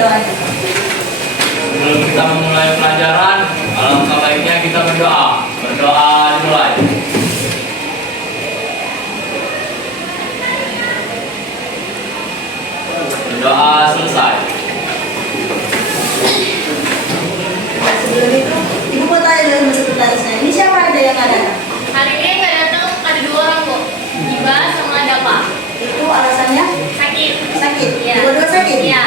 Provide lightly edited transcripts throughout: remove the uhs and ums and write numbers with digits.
doanya. Sebelum kita memulai pelajaran, alangkah baiknya kita berdoa. Berdoa dimulai. Berdoa selesai. Sebelum itu, Ibu mau tanya dulu sekretarisnya. Ini siapa aja yang ada? Hari ini nggak datang, ada 2 orang kok. Iba sama Dapa. Itu alasannya Sakit. sakit. Iya. Dua-dua sakit. Iya.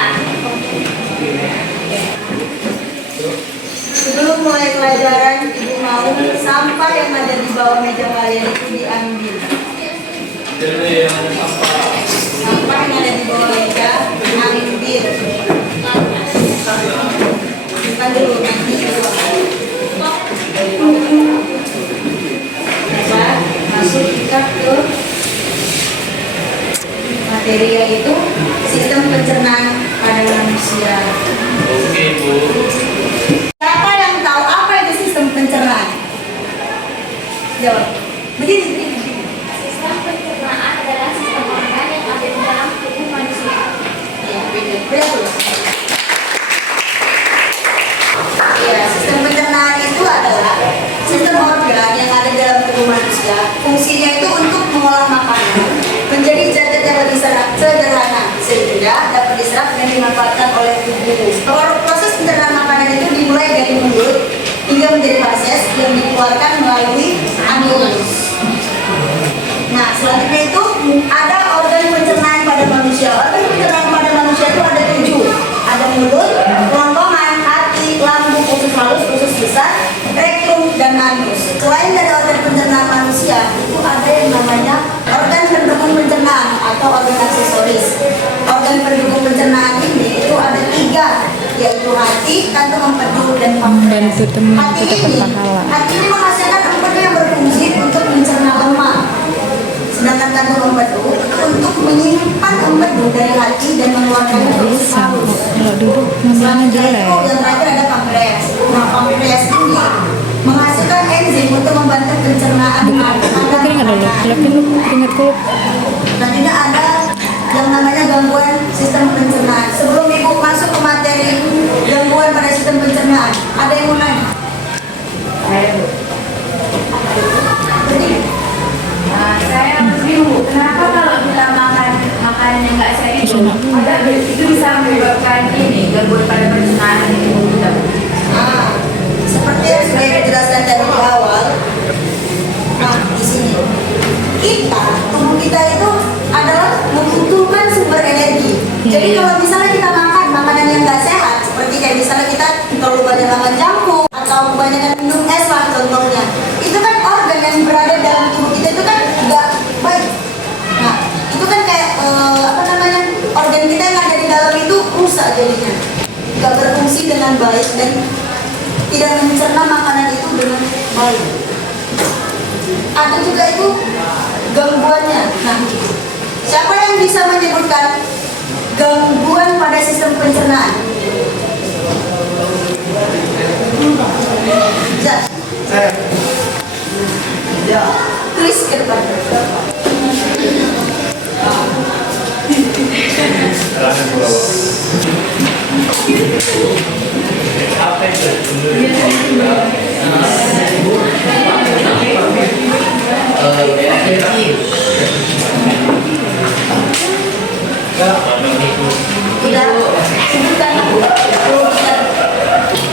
Sebelum mulai pelajaran, Ibu mau sampah yang ada di bawah meja kalian itu diambil. Jadi yang ada sampah. Sampah yang ada di bawah meja diambil. Bukan dulu, nanti dulu. Coba masuk kita ke materi yaitu sistem pencernaan pada manusia. Oke, Bu. Siapa yang tahu apa itu sistem pencernaan? Jawab. Begini. Sistem pencernaan adalah sistem organ yang ada di dalam tubuh manusia. Ya, betul. Ya, sistem pencernaan itu adalah sistem organ yang ada dalam tubuh manusia. Fungsinya itu untuk mengolah makanan menjadi zat yang lebih sederhana sehingga dapat diserap dan dimanfaatkan oleh tubuh. Proses pencernaan makanan itu dimulai dari mulut hingga menjadi feses yang dikeluarkan melalui anus. Nah, selanjutnya itu ada organ pencernaan pada manusia. Organ pencernaan pada manusia itu ada 7. Ada mulut, kerongkongan, hati, lambung, usus halus, usus besar, rektum, dan anus. Selain dari organ pencernaan manusia, itu ada yang namanya organ pendukung pencernaan atau organ aksesoris. Organ pendukung pencernaan ini itu ada 3, yaitu hati, kantung empedu, dan pankreas. Hati ini menghasilkan empedu yang berfungsi untuk mencerna lemak. Sedangkan kantung empedu untuk menyimpan empedu dari hati dan mengeluarkannya ke usus halus. Selanjutnya itu yang terakhir ada pankreas. Nah, pankreas ini menghasilkan enzim untuk membantu pencernaan makanan. Selanjutnya ada yang namanya gangguan sistem pencernaan. Sebelum Ibu masuk ke materi gangguan pada sistem pencernaan, ada yang mau nanya? Saya harus bingung, kenapa kalau kita makan makanan yang nggak sehat itu bisa menyebabkan ini gangguan pada pencernaan itu? Seperti yang sudah dijelaskan tadi di awal, nah di sini tubuh kita itu adalah membutuhkan sumber energi. Jadi kalau misalnya kita makan makanan yang nggak sehat, seperti kayak misalnya kita terlalu banyak makan junk food atau kebanyakan minum es lah contohnya, itu kan organ yang berada dalam tubuh kita itu kan nggak baik. Nah itu kan kayak organ kita yang ada di dalam itu rusak jadinya, nggak berfungsi dengan baik dan tidak mencerna makanan itu dengan baik. Ada juga itu gangguannya. Nah, siapa yang bisa menyebutkan gangguan pada sistem pencernaan? Saya. Ya. Tulis ke depan. Apa itu? Tidak. Sebutkan.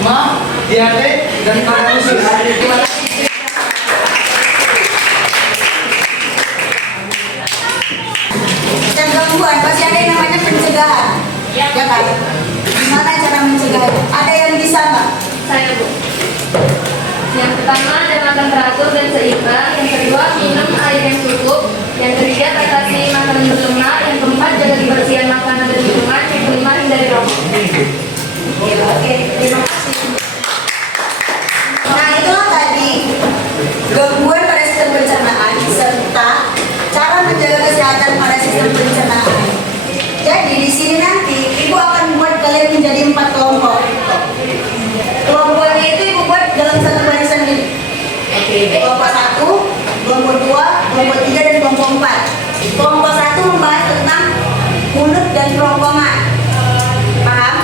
Maaf, diare dan makanan sudah ada di mana? Dan gangguan pasti ada yang namanya pencegahan. Ya kan? Gimana cara mencegahnya? Ada yang bisa nggak? Saya, Bu. Yang pertama, makan teratur dan seimbang. Yang kedua, minum air yang cukup. Yang ketiga, batasi makanan berlemak. Yang keempat, jaga kebersihan makanan dan minuman. Yang kelima, hindari rokok. Oke, terima kasih. Nah, itulah tadi gangguan pada sistem pencernaan serta cara menjaga kesehatan pada sistem pencernaan. Jadi di sini nanti Ibu akan buat kalian menjadi 4 kelompok. Kelompoknya itu Ibu buat dalam satu barisan ini. Kelompok 1, kelompok 2, kelompok 3, dan kelompok 4. Kelompok 1 membahas tentang mulut dan kerongkongan. Paham?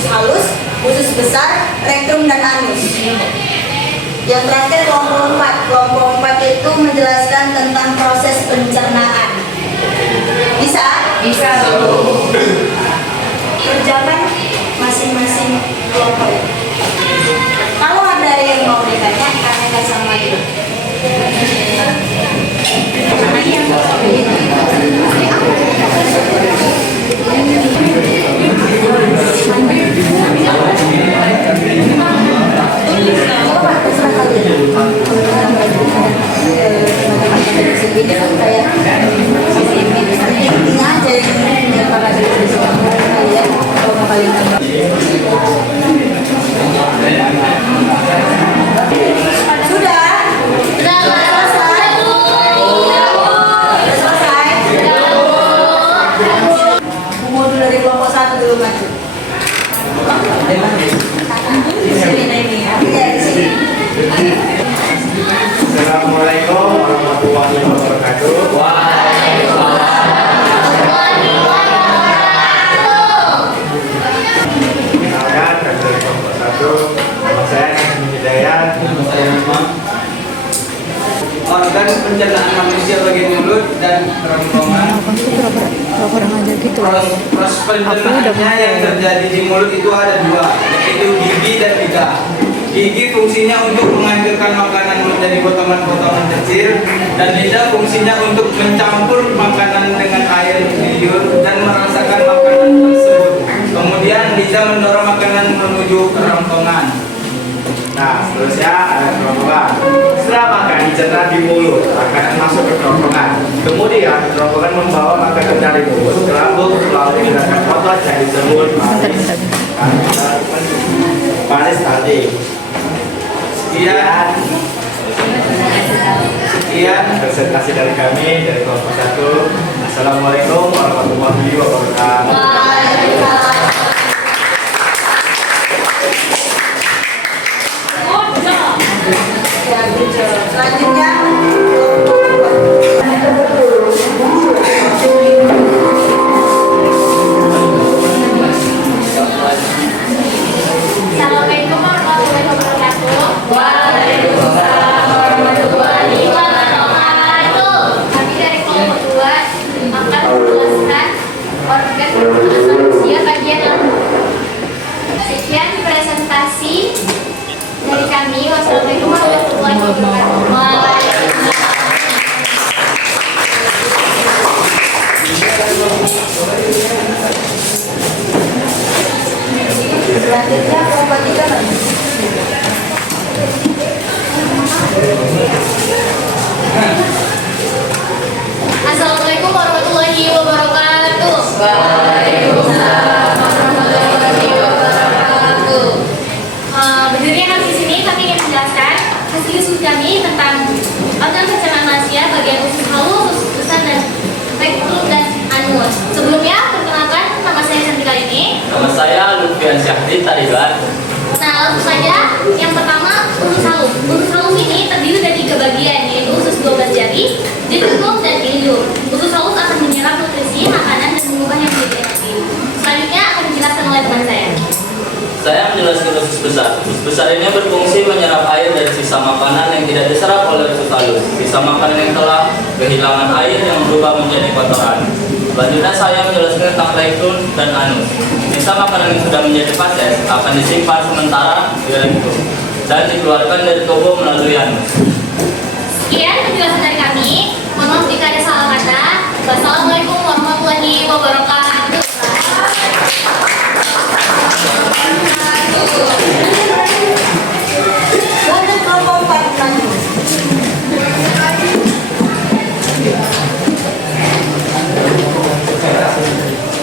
usus halus, usus besar, rektum dan anus. Yang terakhir kelompok 4. Kelompok 4 itu menjelaskan tentang proses pencernaan. Bisa? Bisa. Kerjakan masing-masing kelompok. Kalau ada yang mau ditanya, tanyakan sama ibu. Sudah? Selesai? Umur dari kelompok 1 dulu maju. Di sini. Iya, di sini. Assalamualaikum warahmatullahi wabarakatuh. Kenalkan, dari kelompok 1, nama saya Nasmi Hidayat. Nama saya Imam. Organ pencernaan manusia bagian mulut dan kerongkongan. Proses pencernaannya yang terjadi di mulut itu ada 2, yaitu gigi dan lidah. Gigi fungsinya untuk menghancurkan makanan menjadi potongan-potongan kecil, dan lidah fungsinya untuk mencampur makanan dengan air liur dan merasakan makanan tersebut. Kemudian lidah mendorong makanan menuju kerongkongan. Nah, seterusnya ada kerongkongan. Setelah makan dicerna di mulut, makanan masuk ke kerongkongan. Kemudian kerongkongan membawa makanan dari mulut ke lambung melalui gerakan otot yang disebut manis tadi. Sekian presentasi dari kami dari kelompok 1. Assalamualaikum warahmatullahi wabarakatuh. Ya, gitu. Selanjutnya Assalamualaikum warahmatullahi wabarakatuh. Waalaikumsalam warahmatullahi wabarakatuh. Kami dari kelompok 2 akan menjelaskan organ pencernaan manusia bagian lambung. Sekian presentasi dari kami. Wassalamualaikum warahmatullahi wabarakatuh. selanjutnya kelompok 3 maju. Assalamualaikum warahmatullahi wabarakatuh. Waalaikumsalam warahmatullahi wabarakatuh. Berdirinya kami di sini, kami ingin menjelaskan hasil studi kami tentang organ pencernaan manusia bagian usus halus, usus besar dan rektum dan anus. Sebelumnya, perkenalkan nama saya Santika ini. Nama saya Lutfian Syahdi Tariban. Nah, langsung saja. Yang pertama, usus halus. Usus halus ini terdiri dari 3 bagian, yaitu usus 12 jari, diphthong dan ileum. Usus halus akan menyerap nutrisi, makanan, dan mengubahnya menjadi energi. Selanjutnya akan dijelaskan oleh teman saya. Saya menjelaskan usus besar. Usus besar ini berfungsi menyerap air dari sisa makanan yang tidak diserap oleh usus halus. Sisa makanan yang telah kehilangan air yang berubah menjadi kotoran. Selanjutnya saya menjelaskan tentang rektum dan anus. Sisa makanan yang sudah menjadi fases akan disimpan sementara di rektum dan dikeluarkan dari tubuh melalui anus. Sekian penjelasan dari kami. Mohon maaf jika ada salah kata. Wassalamualaikum warahmatullahi wabarakatuh. Lanjut kelompok 4 maju.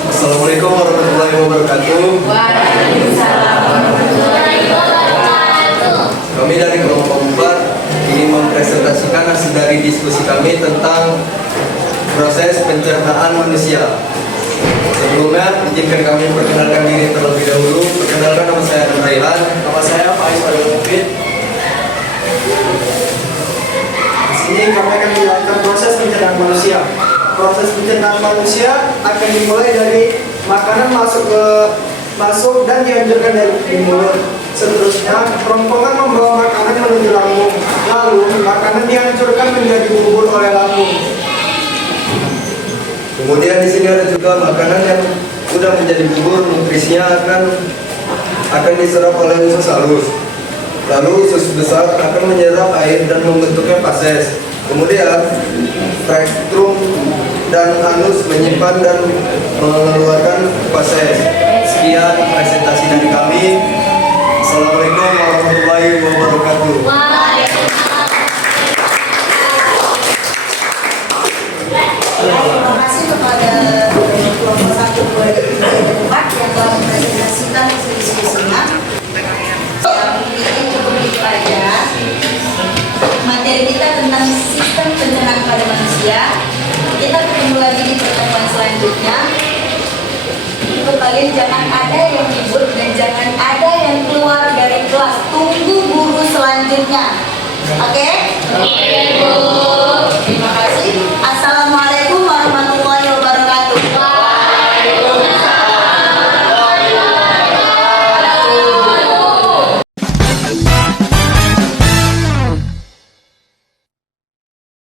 Assalamualaikum warahmatullahi wabarakatuh. Waalaikumsalam warahmatullahi wabarakatuh. Kami dari kelompok 4 ingin mempresentasikan hasil dari diskusi kami tentang proses pencernaan manusia. Sebelumnya, izinkan kami perkenalkan diri terlebih dahulu. Perkenalkan, nama saya Adam Raihan. Nama saya Faiz Fadil Mufid. Di sini kami akan menjelaskan proses pencernaan manusia. Proses pencernaan manusia akan dimulai dari makanan masuk ke masuk dan dihancurkan dari mulut. Seterusnya, rombongan membawa makanan menuju lambung. Lalu, makanan dihancurkan menjadi bubur oleh lambung. Kemudian di sini ada juga makanan yang sudah menjadi bubur, nutrisinya akan diserap oleh usus halus. Lalu usus besar akan menyerap air dan membentuknya fases. Kemudian spektrum dan anus menyimpan dan mengeluarkan fases. Sekian presentasi dari kami. Assalamualaikum warahmatullahi wabarakatuh. Terima kasih kepada kelompok 1, 2, 3, 4 yang telah mempresentasikan diskusinya. Ini cukup itu aja. Materi kita tentang sistem pencernaan pada manusia. Kita ketemu lagi di pertemuan selanjutnya. Untuk kalian jangan ada yang ribut dan jangan ada yang keluar dari kelas. Tunggu guru selanjutnya. Oke? Oke, Bu.